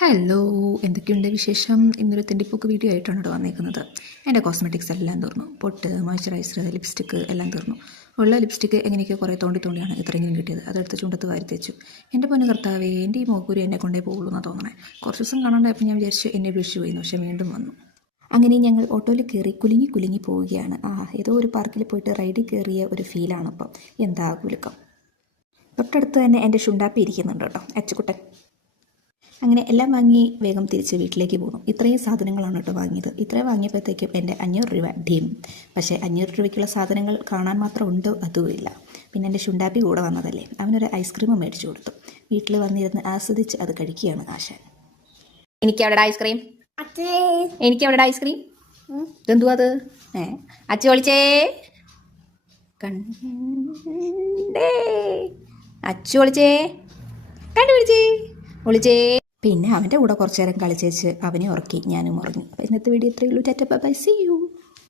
Hello, എന്തൊക്കെയുണ്ട് വിശേഷം? ഇന്നൊരു തെണ്ടിപ്പോക്ക് വീഡിയോ ആയിട്ടാണ് ഇവിടെ വന്നേക്കുന്നത്. എൻ്റെ കോസ്മെറ്റിക്സ് എല്ലാം തീർന്നു. പൊട്ട്, മോയ്സ്ചറൈസർ, ലിപ്സ്റ്റിക്ക് എല്ലാം തീർന്നു. ഉള്ള ലിപ്സ്റ്റിക്ക് എങ്ങനെയൊക്കെ കുറേ തോണ്ടിയാണ് ഇത്രയെങ്കിലും കിട്ടിയത്. അതെടുത്ത് ചുണ്ടത്ത് വാരി തേച്ചു. എൻ്റെ പൊന്നു കർത്താവേ, എൻ്റെ ഈ മോക്കൂരി എന്നെ കൊണ്ടേ പോകുള്ളൂ എന്നാണ് തോന്നണേ. കുറച്ച് ദിവസം കാണാണ്ടായപ്പോൾ ഞാൻ വിചാരിച്ചു എന്നെ വിളിച്ചു പോയിരുന്നു, പക്ഷേ വീണ്ടും വന്നു. അങ്ങനെ ഞങ്ങൾ ഓട്ടോയിൽ കയറി കുലുങ്ങി പോവുകയാണ്. ഏതോ ഒരു പാർക്കിൽ പോയിട്ട് റൈഡിൽ കയറിയ ഒരു ഫീലാണ് ഇപ്പം. എന്താ കുലുക്കം. തൊട്ടടുത്ത് തന്നെ എൻ്റെ ഷുണ്ടാപ്പി ഇരിക്കുന്നുണ്ട് കേട്ടോ, അച്ചുകുട്ടൻ. അങ്ങനെ എല്ലാം വാങ്ങി വേഗം തിരിച്ച് വീട്ടിലേക്ക് പോകുന്നു. ഇത്രയും സാധനങ്ങളാണ് കേട്ടോ വാങ്ങിയത്. ഇത്രയും വാങ്ങിയപ്പോഴത്തേക്കും എൻ്റെ 500 രൂപ ഡീം. പക്ഷേ 500 രൂപയ്ക്കുള്ള സാധനങ്ങൾ കാണാൻ മാത്രം ഉണ്ടോ അതുമില്ല. പിന്നെ എൻ്റെ ഷുണ്ടാപ്പി കൂടെ വന്നതല്ലേ, അവനൊരു ഐസ്ക്രീം മേടിച്ചു കൊടുത്തു. വീട്ടിൽ വന്നിരുന്ന് ആസ്വദിച്ച് അത് കഴിക്കുകയാണ് ആശാൻ. എനിക്ക് അവിടെ ഐസ്ക്രീം, എനിക്ക് അവിടെ ഐസ്ക്രീം. ഇതെന്തുവാ അത്? അച്ചു വിളിച്ചേ, കണ്ടേ, അച്ചു വിളിച്ചേ, കണ്ടുപിടിച്ചേ, വിളിച്ചേ. പിന്നെ അവൻ്റെ കൂടെ കുറച്ച് നേരം കളിച്ചേച്ച് അവനെ ഉറക്കി, ഞാനും ഉറങ്ങി. അപ്പോൾ ഇന്നത്തെ വീഡിയോ ഇത്രയേ ഉള്ളൂ. Tata bye, see U.